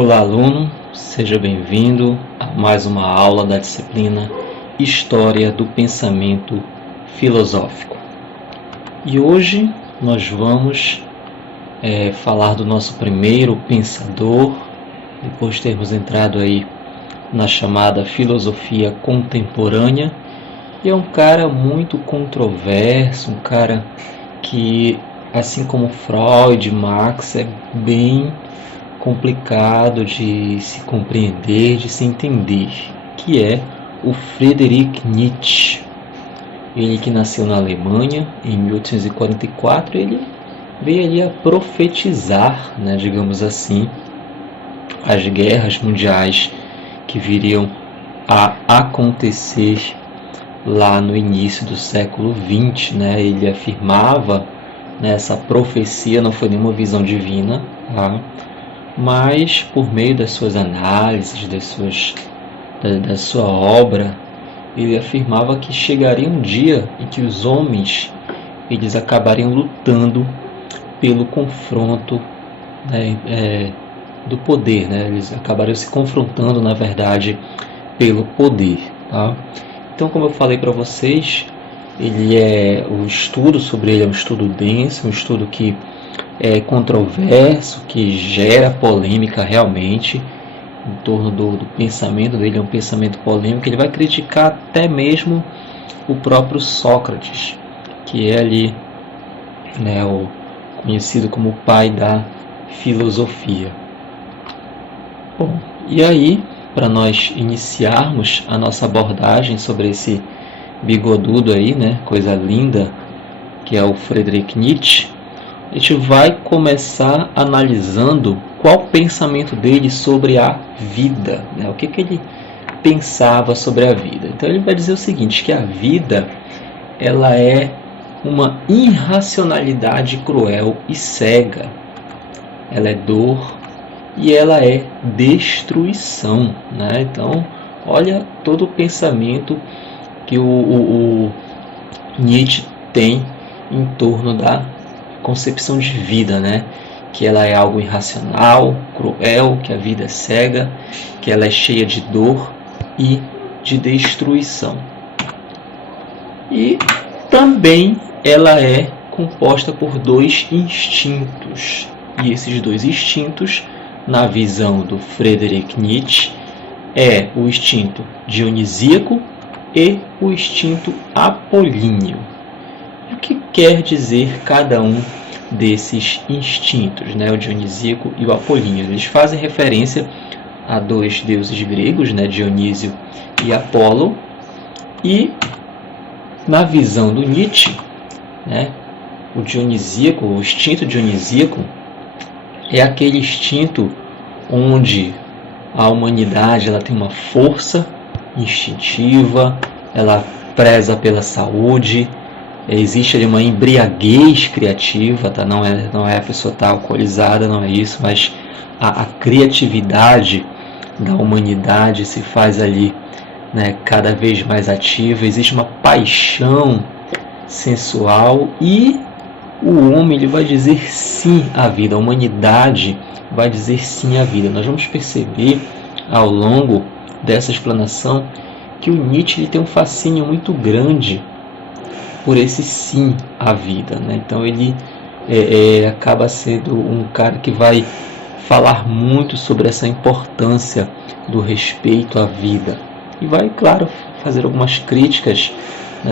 Olá, aluno, seja bem-vindo a mais uma aula da disciplina História do Pensamento Filosófico. E hoje nós vamos falar do nosso primeiro pensador, depois de termos entrado aí na chamada filosofia contemporânea. E é um cara muito controverso, um cara que, assim como Freud, Marx, é bem complicado de se compreender, de se entender, que é o Friedrich Nietzsche. Ele que nasceu na Alemanha em 1844, ele veio ali a profetizar, digamos assim, as guerras mundiais que viriam a acontecer lá no início do século XX. Ele afirmava, essa profecia não foi nenhuma visão divina, mas por meio das suas análises, da sua obra, ele afirmava que chegaria um dia em que os homens eles acabariam lutando pelo confronto do poder, Eles acabariam se confrontando, na verdade, pelo poder. Então, como eu falei para vocês, o estudo sobre ele é um estudo denso, um estudo que é controverso, que gera polêmica realmente em torno do pensamento dele. É um pensamento polêmico. Ele vai criticar até mesmo o próprio Sócrates, que é ali o conhecido como o pai da filosofia. Bom, e aí, para nós iniciarmos a nossa abordagem sobre esse bigodudo aí, coisa linda, que é o Friedrich Nietzsche, a gente vai começar analisando qual o pensamento dele sobre a vida, o que ele pensava sobre a vida. Então ele vai dizer o seguinte, que a vida ela é uma irracionalidade cruel e cega, ela é dor e ela é destruição. Então olha todo o pensamento que o Nietzsche tem em torno da concepção de vida, que ela é algo irracional, cruel, que a vida é cega, que ela é cheia de dor e de destruição. E também ela é composta por dois instintos. E esses dois instintos, na visão do Friedrich Nietzsche, é o instinto dionisíaco e o instinto apolíneo. O que quer dizer cada um desses instintos, o dionisíaco e o apolíneo? Eles fazem referência a dois deuses gregos, Dionísio e Apolo. E na visão do Nietzsche, o dionisíaco, o instinto dionisíaco, é aquele instinto onde a humanidade ela tem uma força instintiva, ela preza pela saúde, existe ali uma embriaguez criativa, não é a pessoa estar alcoolizada, não é isso, mas a criatividade da humanidade se faz ali cada vez mais ativa. Existe uma paixão sensual e o homem ele vai dizer sim à vida, a humanidade vai dizer sim à vida. Nós vamos perceber ao longo dessa explanação que o Nietzsche ele tem um fascínio muito grande por esse sim à vida. Então ele acaba sendo um cara que vai falar muito sobre essa importância do respeito à vida. E vai, claro, fazer algumas críticas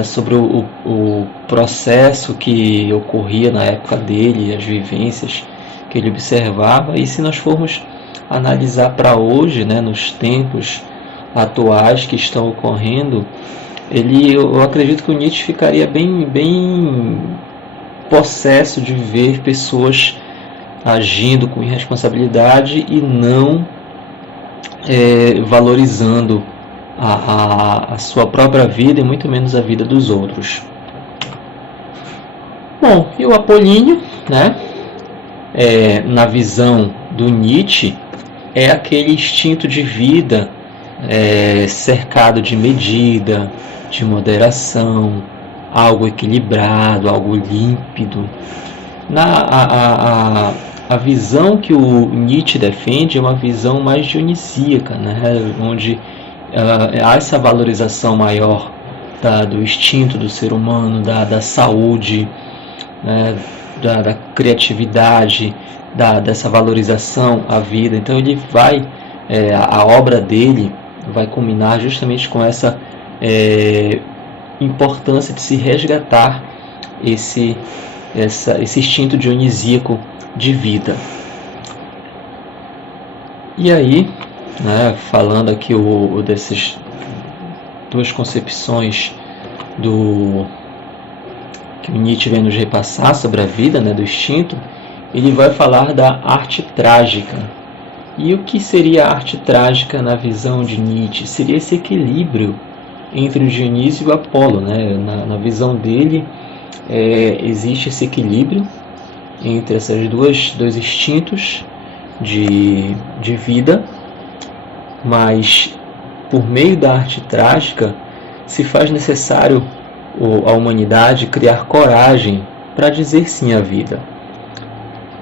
sobre o processo que ocorria na época dele, as vivências que ele observava. E se nós formos analisar para hoje, nos tempos atuais que estão ocorrendo, eu acredito que o Nietzsche ficaria bem possesso de ver pessoas agindo com irresponsabilidade e não valorizando a sua própria vida e muito menos a vida dos outros. Bom, e o apolíneo, na visão do Nietzsche, é aquele instinto de vida cercado de medida, de moderação, algo equilibrado, algo límpido. a visão que o Nietzsche defende é uma visão mais dionisíaca, né? Onde há essa valorização maior do instinto do ser humano, da saúde, né? da criatividade, dessa valorização à vida. Então ele vai, a obra dele vai culminar justamente com essa importância de se resgatar esse instinto dionisíaco de vida. E aí, né, falando aqui dessas duas concepções que o Nietzsche vem nos repassar sobre a vida, né, do instinto, ele vai falar da arte trágica. E o que seria a arte trágica na visão de Nietzsche? Seria esse equilíbrio entre o Dionísio e o Apolo, né? Na visão dele, existe esse equilíbrio entre esses dois instintos de vida, mas por meio da arte trágica se faz necessário a humanidade criar coragem para dizer sim à vida.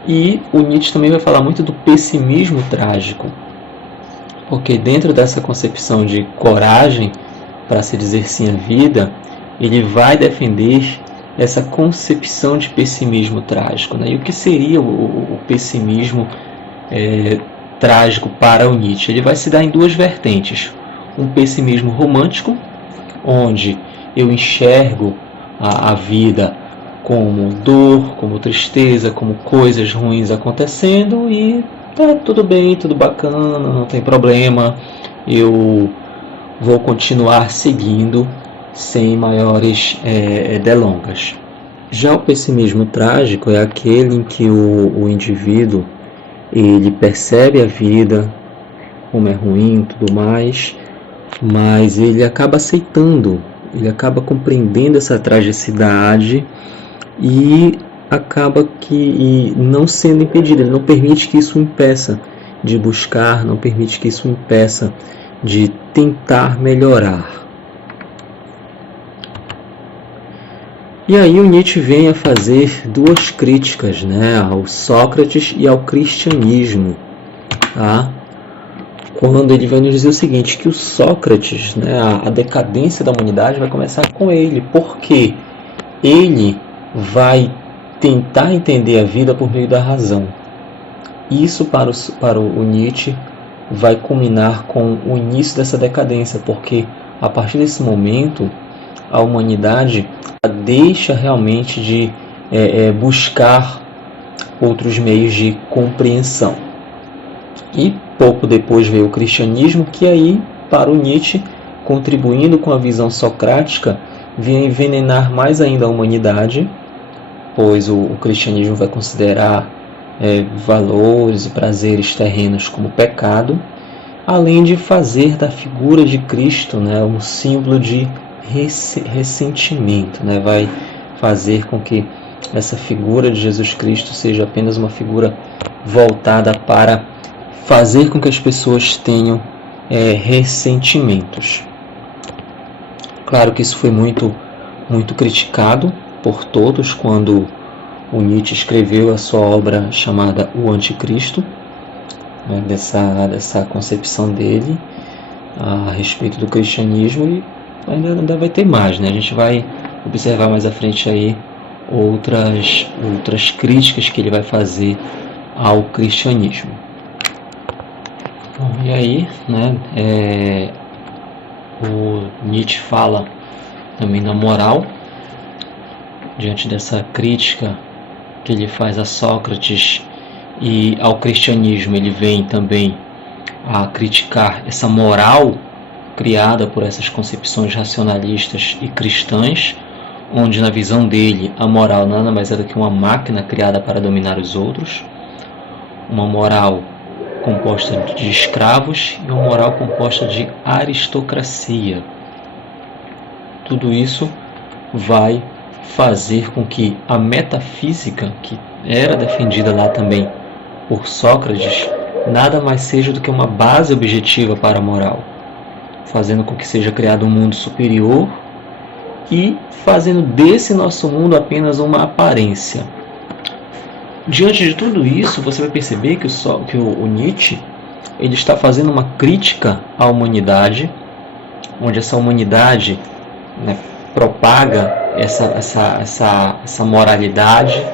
E o Nietzsche também vai falar muito do pessimismo trágico, porque dentro dessa concepção de coragem para se dizer sim à vida, ele vai defender essa concepção de pessimismo trágico, né? E o que seria o pessimismo trágico para o Nietzsche? Ele vai se dar em duas vertentes. Um pessimismo romântico, onde eu enxergo a vida como dor, como tristeza, como coisas ruins acontecendo e tá tudo bem, tudo bacana, não tem problema, eu vou continuar seguindo sem maiores delongas. Já o pessimismo trágico é aquele em que o indivíduo ele percebe a vida como é ruim e tudo mais, mas ele acaba aceitando, ele acaba compreendendo essa tragicidade e acaba não sendo impedido, ele não permite que isso o impeça de buscar, não permite que isso o impeça de tentar melhorar. E aí o Nietzsche vem a fazer duas críticas, né, ao Sócrates e ao cristianismo, tá? Quando ele vai nos dizer o seguinte, que o Sócrates, né, a decadência da humanidade vai começar com ele, porque ele vai tentar entender a vida por meio da razão. Isso para o Nietzsche vai culminar com o início dessa decadência, porque a partir desse momento a humanidade deixa realmente de buscar outros meios de compreensão. E pouco depois veio o cristianismo, que aí, para o Nietzsche, contribuindo com a visão socrática, vinha envenenar mais ainda a humanidade, pois o cristianismo vai considerar valores e prazeres terrenos como pecado, além de fazer da figura de Cristo, né, um símbolo de ressentimento, né? Vai fazer com que essa figura de Jesus Cristo seja apenas uma figura voltada para fazer com que as pessoas tenham ressentimentos. Claro que isso foi muito, muito criticado por todos quando o Nietzsche escreveu a sua obra chamada O Anticristo, né, dessa concepção dele a respeito do cristianismo, e ainda vai ter mais, né? A gente vai observar mais à frente aí outras críticas que ele vai fazer ao cristianismo. Bom, e aí, né, o Nietzsche fala também da moral, diante dessa crítica que ele faz a Sócrates e ao cristianismo. Ele vem também a criticar essa moral criada por essas concepções racionalistas e cristãs, onde na visão dele a moral nada mais é do que uma máquina criada para dominar os outros, uma moral composta de escravos e uma moral composta de aristocracia. Tudo isso vai fazer com que a metafísica, que era defendida lá também por Sócrates, nada mais seja do que uma base objetiva para a moral, fazendo com que seja criado um mundo superior e fazendo desse nosso mundo apenas uma aparência. diante de tudo isso, você vai perceber que o Nietzsche ele está fazendo uma crítica à humanidade, onde essa humanidade, né, propaga essa moralidade,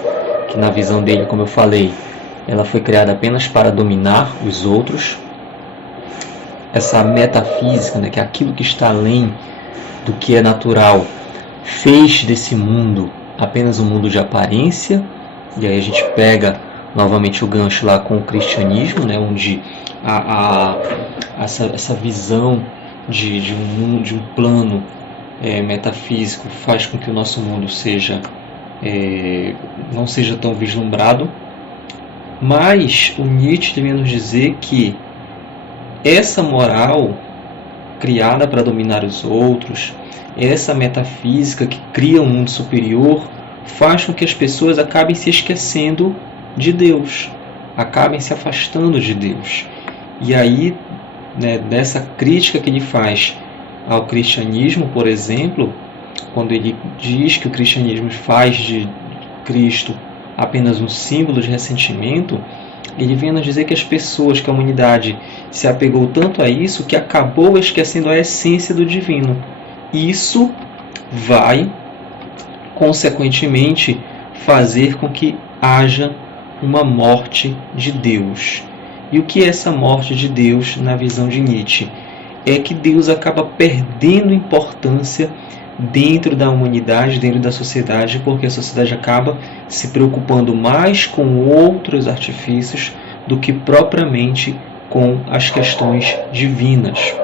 que na visão dele, como eu falei, ela foi criada apenas para dominar os outros. Essa metafísica, né, que é aquilo que está além do que é natural, fez desse mundo apenas um mundo de aparência. E aí a gente pega novamente o gancho lá com o cristianismo, né, onde essa visão de um plano metafísico faz com que o nosso mundo não seja tão vislumbrado. Mas o Nietzsche vem nos dizer que essa moral criada para dominar os outros, essa metafísica que cria um mundo superior, faz com que as pessoas acabem se esquecendo de Deus, acabem se afastando de Deus. E aí, né, dessa crítica que ele faz ao cristianismo, por exemplo, quando ele diz que o cristianismo faz de Cristo apenas um símbolo de ressentimento, ele vem nos dizer que as pessoas, que a humanidade se apegou tanto a isso que acabou esquecendo a essência do divino. Isso vai, consequentemente, fazer com que haja uma morte de Deus. E o que é essa morte de Deus na visão de Nietzsche? É que Deus acaba perdendo importância dentro da humanidade, dentro da sociedade, porque a sociedade acaba se preocupando mais com outros artifícios do que propriamente com as questões divinas.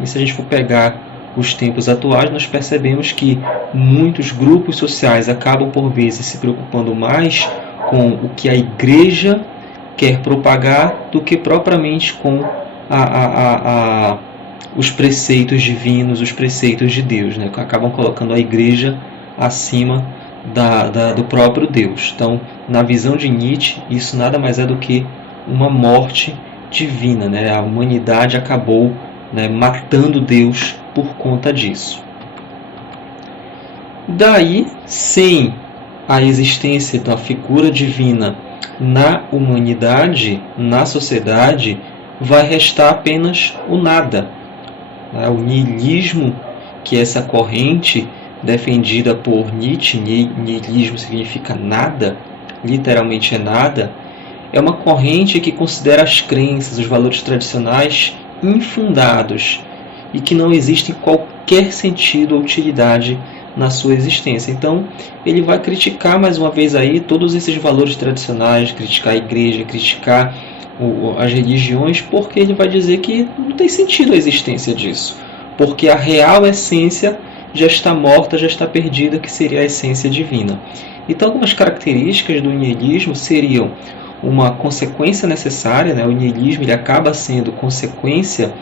E se a gente for pegar os tempos atuais, nós percebemos que muitos grupos sociais acabam por vezes se preocupando mais com o que a igreja quer propagar do que propriamente com os preceitos divinos, os preceitos de Deus, né? Acabam colocando a igreja acima do próprio Deus. Então, na visão de Nietzsche, isso nada mais é do que uma morte divina, né? A humanidade acabou, né, matando Deus por conta disso. Daí, sem a existência da figura divina na humanidade, na sociedade, vai restar apenas o nada. O niilismo, que é essa corrente defendida por Nietzsche, niilismo significa nada, literalmente é nada, é uma corrente que considera as crenças, os valores tradicionais infundados e que não existe qualquer sentido ou utilidade na sua existência. Então, ele vai criticar mais uma vez aí todos esses valores tradicionais, criticar a igreja, criticar as religiões, porque ele vai dizer que não tem sentido a existência disso, porque a real essência já está morta, já está perdida, que seria a essência divina. Então, algumas características do niilismo seriam uma consequência necessária, né? O niilismo ele acaba sendo consequência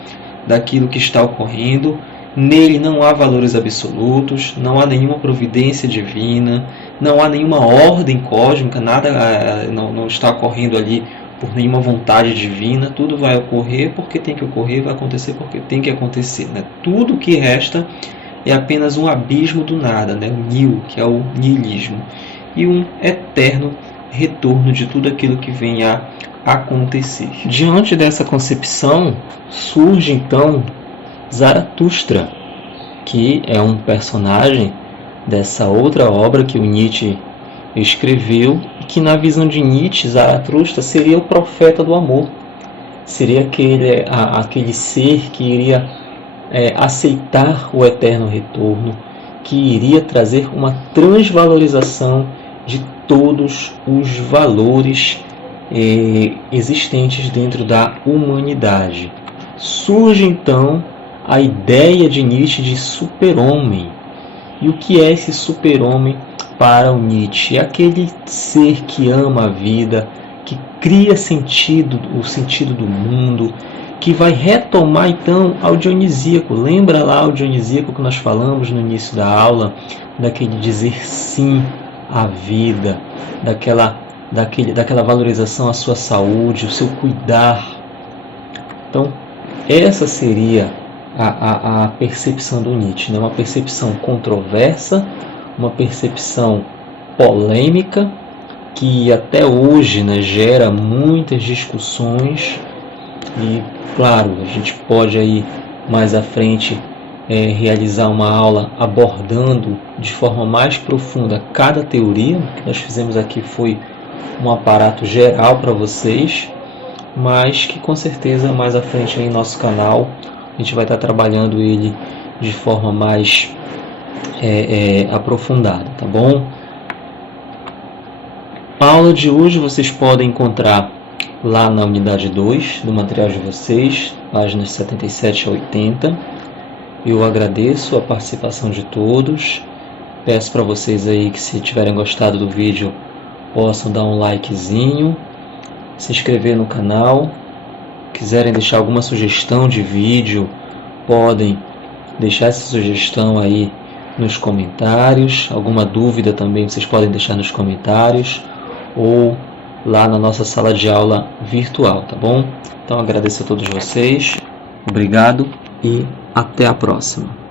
daquilo que está ocorrendo. Nele não há valores absolutos, não há nenhuma providência divina, não há nenhuma ordem cósmica, nada não está ocorrendo ali por nenhuma vontade divina, tudo vai ocorrer porque tem que ocorrer, vai acontecer porque tem que acontecer, né? Tudo que resta é apenas um abismo do nada, né? O nihil, que é o niilismo, e um eterno retorno de tudo aquilo que vem a acontecer. Diante dessa concepção, surge então Zaratustra, que é um personagem dessa outra obra que o Nietzsche escreveu, que na visão de Nietzsche, Zaratustra seria o profeta do amor, seria aquele ser que iria aceitar o eterno retorno, que iria trazer uma transvalorização de todos os valores existentes dentro da humanidade. Surge então a ideia de Nietzsche de super-homem. E o que é esse super-homem para o Nietzsche? É aquele ser que ama a vida, que cria o sentido do mundo, que vai retomar então ao dionisíaco. Lembra lá o dionisíaco que nós falamos no início da aula, daquele dizer sim à vida, daquela valorização à sua saúde, o seu cuidar. Então, essa seria a percepção do Nietzsche, né? Uma percepção controversa, uma percepção polêmica, que até hoje, né, gera muitas discussões e, claro, a gente pode aí mais à frente realizar uma aula abordando de forma mais profunda cada teoria. O que nós fizemos aqui foi um aparato geral para vocês, mas que com certeza mais à frente aí em nosso canal a gente vai estar trabalhando ele de forma mais aprofundada, tá bom? A aula de hoje vocês podem encontrar lá na unidade 2 do material de vocês, páginas 77 a 80. Eu agradeço a participação de todos. Peço para vocês aí que, se tiverem gostado do vídeo, possam dar um likezinho, se inscrever no canal. Quiserem deixar alguma sugestão de vídeo, podem deixar essa sugestão aí nos comentários. Alguma dúvida também vocês podem deixar nos comentários ou lá na nossa sala de aula virtual, tá bom? Então agradeço a todos vocês, obrigado e até a próxima.